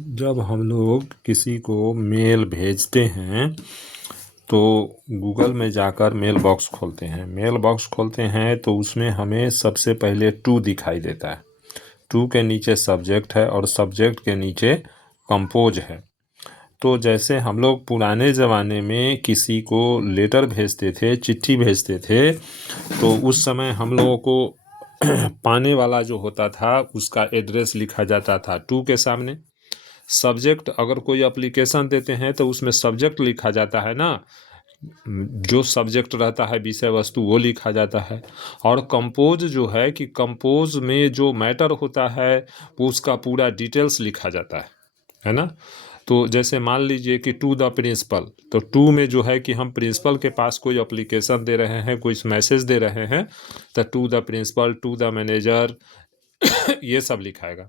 जब हम लोग किसी को मेल भेजते हैं तो गूगल में जाकर मेल बॉक्स खोलते हैं। मेल बॉक्स खोलते हैं तो उसमें हमें सबसे पहले टू दिखाई देता है। टू के नीचे सब्जेक्ट है और सब्जेक्ट के नीचे कंपोज है। तो जैसे हम लोग पुराने ज़माने में किसी को लेटर भेजते थे, चिट्ठी भेजते थे, तो उस समय हम लोगों को पाने वाला जो होता था उसका एड्रेस लिखा जाता था टू के सामने। सब्जेक्ट अगर कोई एप्लीकेशन देते हैं तो उसमें सब्जेक्ट लिखा जाता है ना, जो सब्जेक्ट रहता है विषय वस्तु वो लिखा जाता है। और कंपोज जो है कि कंपोज में जो मैटर होता है वो उसका पूरा डिटेल्स लिखा जाता है ना। तो जैसे मान लीजिए कि टू द प्रिंसिपल, तो टू में जो है कि हम प्रिंसिपल के पास कोई एप्लीकेशन दे रहे हैं, कोई मैसेज दे रहे हैं, तो to the principal, to the manager ये सब लिखाएगा।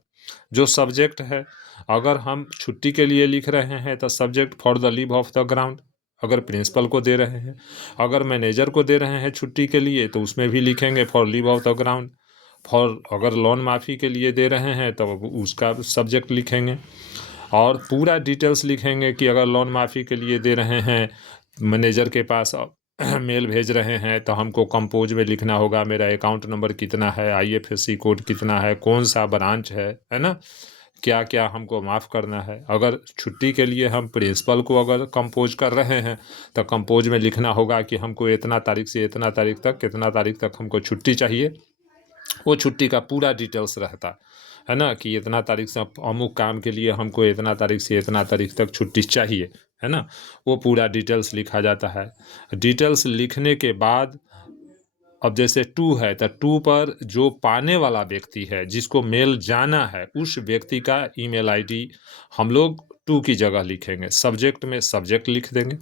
जो सब्जेक्ट है, अगर हम छुट्टी के लिए लिख रहे हैं तो subject for the leave of the ground, अगर प्रिंसिपल को दे रहे हैं। अगर मैनेजर को दे रहे हैं छुट्टी के लिए तो उसमें भी लिखेंगे for leave of the ground. For अगर लोन माफ़ी के लिए दे रहे हैं तो उसका सब्जेक्ट लिखेंगे और पूरा डिटेल्स लिखेंगे कि अगर लोन माफ़ी के लिए दे रहे हैं, मैनेजर के पास मेल भेज रहे हैं तो हमको कंपोज में लिखना होगा मेरा अकाउंट नंबर कितना है, आईएफएससी कोड कितना है, कौन सा ब्रांच है ना, क्या क्या हमको माफ़ करना है। अगर छुट्टी के लिए हम प्रिंसिपल को अगर कंपोज कर रहे हैं तो कंपोज में लिखना होगा कि हमको इतना तारीख से इतना तारीख तक, कितना तारीख तक हमको छुट्टी चाहिए। वो छुट्टी का पूरा डिटेल्स रहता है ना, कि इतना तारीख से अमुक काम के लिए हमको इतना तारीख से इतना तारीख तक छुट्टी चाहिए, है ना। वो पूरा डिटेल्स लिखा जाता है। डिटेल्स लिखने के बाद अब जैसे टू है तो टू पर जो पाने वाला व्यक्ति है, जिसको मेल जाना है, उस व्यक्ति का ईमेल आईडी हम लोग टू की जगह लिखेंगे। सब्जेक्ट में सब्जेक्ट लिख देंगे,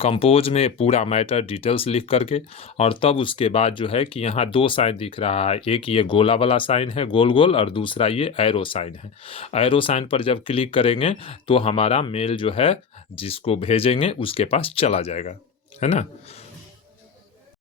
कंपोज में पूरा मैटर डिटेल्स लिख करके। और तब उसके बाद जो है कि यहाँ दो साइन दिख रहा है, एक ये गोला वाला साइन है गोल गोल, और दूसरा ये एरो साइन है। एरो साइन पर जब क्लिक करेंगे तो हमारा मेल जो है जिसको भेजेंगे उसके पास चला जाएगा, है ना।